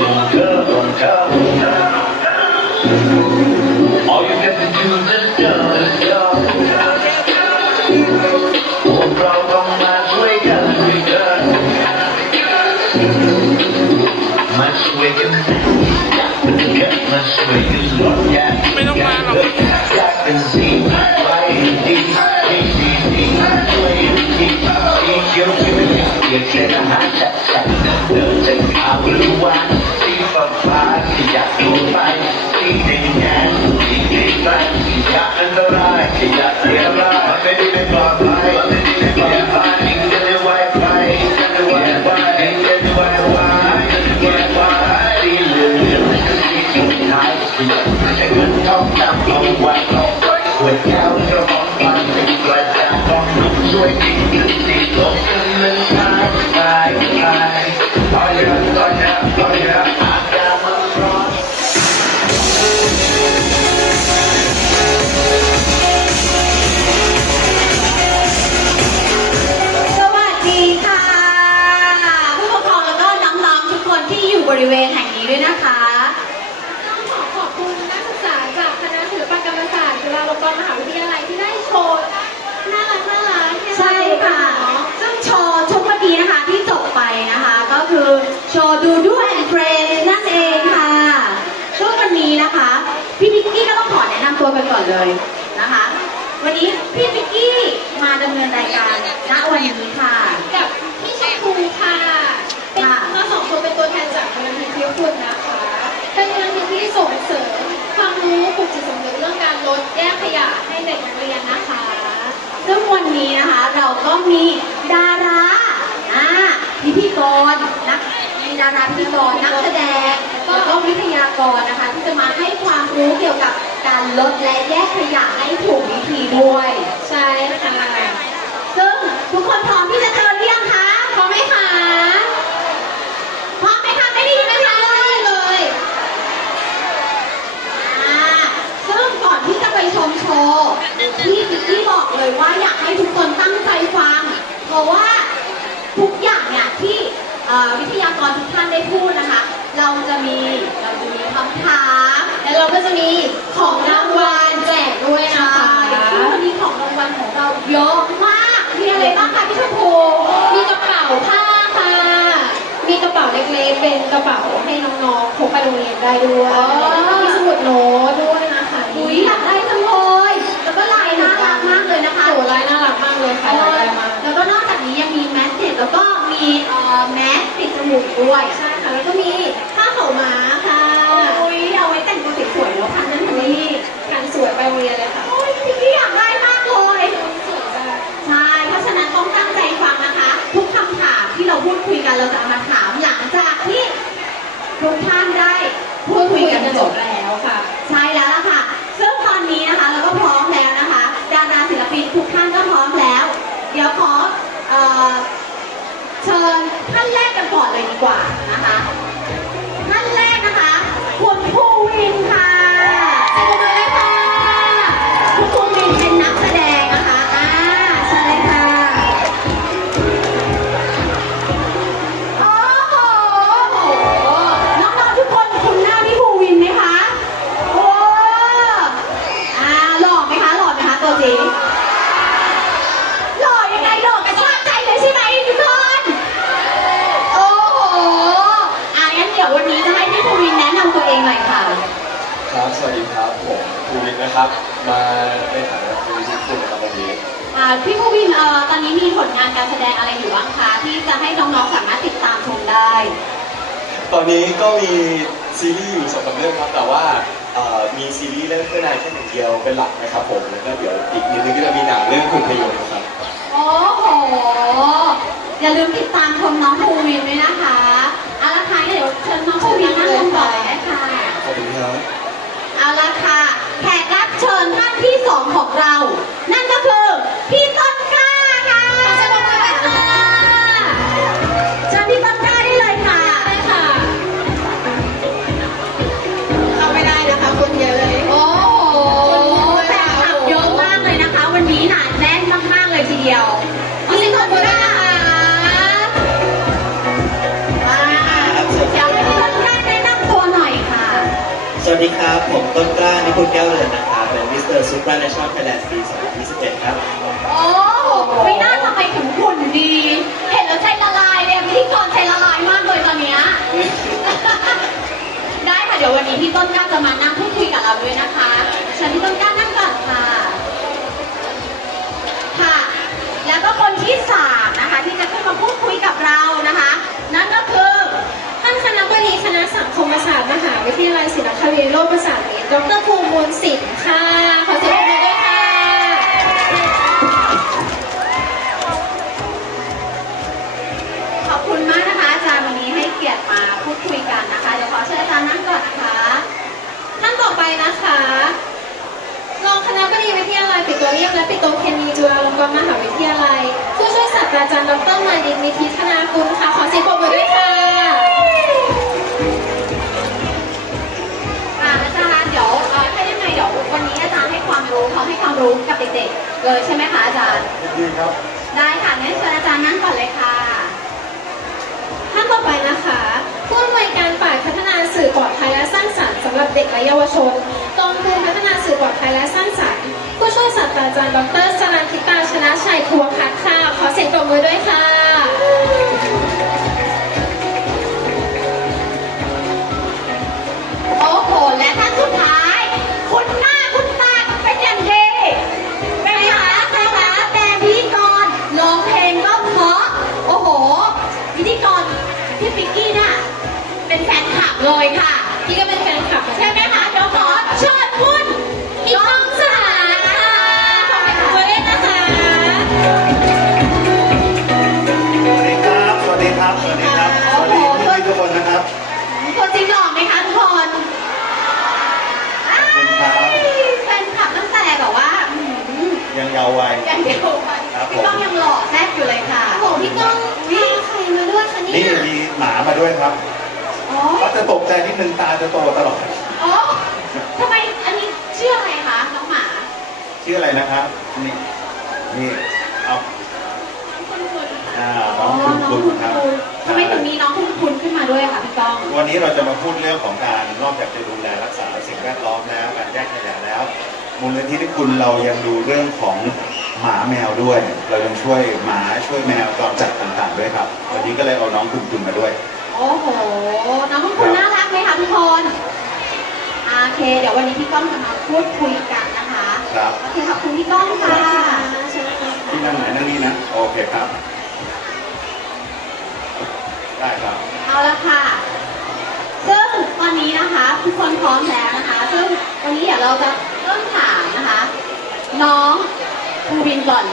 อยากกันให้ล ราต้องมาช่วยกันช่วยกันมาช่วยกันอยากเป็นกันมาช่วยกันหลอดแยกไม่ต้องมาหรอกอยากเป็นสีไว้ดีดีดีดีช่วยดีดีเขียวเขียวอยากเปลี่ยนเส้นอาหารแฉะแฉะเดินจากขาวหรือหวานสีฟ้าฟ้าที่อยากดูไปสีแดงแดงสีแดงแดงอยากอันตรายที่อยากเสียร้ายไม่ได้ไม่ปลอดภัยมันไม่ได้ไม่ปลอดภัยจะได้ไวไปจะได้ไวไปจะได้ไวไปจะได้ไวไปสีเหลืองเหลืองสีสุดท้ายที่อยากจะเงินทองจำเอาไว้ เลยนะคะ วันนี้พี่พิกกี้มาดำเนินรายการณวันนี้ค่ะ กับพี่ชมพูค่ะเป็นค่ะ เราสองคนเป็นตัวแทนจากมูลนิธิคุณนะคะ เป็นมูลนิธิที่ส่งเสริมความรู้ปลุกจิตสำนึกเรื่องการลดแยกขยะให้เด็กนักเรียนนะคะ ซึ่งวันนี้นะคะเราก็มีดาราอ่าพิธีกรนักมีดาราพิธีกรนักแสดงแล้วก็วิทยากรนะคะ ที่จะมาให้ความรู้เกี่ยวกับ การลดและแยกขยะให้ถูกวิธีด้วย ใช่ค่ะซึ่งทุกคนพร้อมที่จะเจอหรือยังคะพร้อมไหมคะพร้อมไหมคะไม่ได้ยินไหมคะเลยเลยอ่าซึ่งก่อนที่จะไปชมโชว์พี่พิกกี้บอกเลยว่าอยากให้ทุกคนตั้งใจฟัง เพราะว่าทุกอย่างเนี่ยที่วิทยากรทุกท่านได้พูดนะคะ เราจะมีเราจะมีคำถามแล้วเราก็จะมีของรางวัลแจกด้วยนะใช่คะซึ่งวันนี้ของรางวัลของเราเยอะมากมีอะไรบ้างคะพี่ชมพูมีกระเป๋าผ้าค่ะมีกระเป๋าเล็กๆเป็นกระเป๋าให้น้องๆพกไปโรงเรียนได้ด้วยอ๋อมีสมุดโน้ตด้วยนะคะอุ้ยอยากได้จังเลยแล้วก็ลายน่ารักมากเลยนะคะโอ้ลายน่ารักมากเลยค่ะลายได้มากแล้วก็นอกจากนี้ยังมีแมสเซจแล้วก็มีเอ่อแมสปิดจมูกด้วยใช่ค่ะ แล้วก็มีผ้าขาวม้าค่ะอุ้ยเอาไว้แต่งตัวสวยๆแล้วพันนั้นทันนี้กันสวยไปโรงเรียนเลยค่ะ โอ้ยพี่อยากได้มากเลยสวยจังใช่ เพราะฉะนั้นต้องตั้งใจฟังนะคะ ทุกคำถามที่เราพูดคุยกันเราจะเอามาถามหลังจากที่ทุกท่านได้พูดคุยกันจบแล้วค่ะ ใช่แล้วล่ะค่ะ ซึ่งตอนนี้นะคะเราก็พร้อมแล้วนะคะ ดาราศิลปินทุกท่านก็พร้อมแล้ว เดี๋ยวขอเอ่อเชิญท่านแรกกันก่อนเลย ดีกว่านะคะ นนะครับ มาในฐานะภูวินคุณครับวันนี้อ่าพี่ภูวินเอ่อตอนนี้มีผลงานการแสดงอะไรอยู่บ้างคะที่จะให้น้องๆสามารถติดตามชมได้ ตอนนี้ก็มีซีรีส์อยู่สองสามเรื่องครับ แต่ว่าเอ่อมีซีรีส์เรื่องเพื่อนนายแค่หนึ่งเดียวเป็นหลักนะครับผม แล้วก็เดี๋ยวอีกนิดนึงก็จะมีหนังเรื่องคุณพยนต์ครับ โอ้โห อย่าลืมติดตามชมน้องภูวินด้วยนะคะเอาละค่ะเดี๋ยวเชิญน้องภูวินนั่งลงก่อนได้ค่ะขอบคุณครับ เอาละค่ะแขกรับ เชิญท่านที่สองของเรา นั่นก็คือพี่ต้นกล้าค่ะขเะชิญพี่ต้นกล้าได้เลยค่ะได้ค่ะ เข้าไม่ได้นะคะคนเยอะเลย โอ้โหแฟนคลับเยอะมากเลยนะคะ วันนี้หนาแน่นมากๆเลยทีเดียวขอเสียงปรบมือด้ยนะคมาอยากพี่ต้นกล้านะนำตัวหน่อยค่ะ สวัสดีครับ ผมต้นกล้านิพุนแก้วเลยนะ ซูเปอร์เนชั่นไทยแลนด์ปี 2021 ครับ ขอบคุณมากนะคะอาจารย์วันนี้ให้เกียรติมาพูดคุยกันนะคะเดี๋ยวขอเชิญอาจารย์นั่งก่อนนะคะท่านต่อไปนะคะรองคณะบดีวิทยาลัยปิโตรเลียมและปิโตรเคมีจุฬาลงกรณ์มหาวิทยาลัย ผู้ช่วยศาสตราจารย์ดรมาดิตมิทิธนากุลค่ะขอเสียงปรบมือด้วยค่ะอ่าอาจารย์เดี๋ยวเอ่อถ้ายังไงเดี๋ยววันนี้อาจารย์ให้ความรู้เขาให้ความรู้กับเด็กๆเลยใช่ไหมคะอาจารย์ดีครับได้ค่ะงั้นเชิญอาจารย์นั่งก่อนเลยค่ะท่านต่ อไปนะคะผู้อำนวยการฝ่ายพัฒนาสื่อปลอดภัยและสร้างสรรค์สำหรับเด็กและเยาวชนกองทุนพัฒนาสื่อปลอดภัยและสร้างสรรค์ผู้ช่วยศาสตราจารย์ดรสรันทิตาชนะชัยทัวพัฒน์ค่ะ ขอเสียงปรบมือด้วยค่ะ ใช่ไหมคะเดี๋ยวขอเชิญคุณอีกน้องสถานะค่ะขอบคุณด้วยนะคะ สวัสดีครับ สวัสดีครับ สวัสดีครับ สวัสดีพี่ๆทุกคนนะครับ ตัวจริงหล่อไหมคะทุกคนขอบคุณครับ แฟนคลับตั้งแต่แบบว่าอื้อหือยังเยาว์วัย อย่างเดียวไปครับผม พี่ก้องยังหล่อแซ่บอยู่เลยค่ะโอ้โหพี่ก้องพาใครมาด้วยคะเนี่นี่ยมีหมามาด้วยครับ จะตกใจนิดนึงตาจะโตตลอดอ๋อทำไมอันนี้ชื่ออะไรคะน้องหมาชื่ออะไรนะครับ นี่ นี่ เอาคุณคุณอ่าอ๋น้อองคุณน้องคุณคุณครับคุณทำไมถึงมีน้องคุณคุณขึ้นมาด้วยคะพี่ก้อง วันนี้เราจะมาพูดเรื่องของการนอกจากจะดูแลรักษาสิ่งแวดล้อมแล้วการแยกขยะแล้วมูลนิธิที่คุณเรายังดูเรื่องของหมาแมวด้วย เรายังช่วยหมาช่วยแมวจรจัดต่างๆด้วยครับ วันนี้ก็เลยเอาน้องคุณคุณมาด้วย โอ้โห น้องคุณคุณน่ารักไหมคะทุกคนอ่าโอเค เดี๋ยววันนี้พี่ก้องจะมาพูดคุยกันนะคะครับโอเคขอบคุณพี่ก้องค่ะที่นั่งไหนนั่งนี่นะ โอเคครับ ได้ครับ เอาละค่ะ ซึ่งตอนนี้นะคะ ทุกคนพร้อมแล้วนะคะ ซึ่งวันนี้เดี๋ยวเราจะเริ่มถามนะคะ น้องภูวินก่อนเลย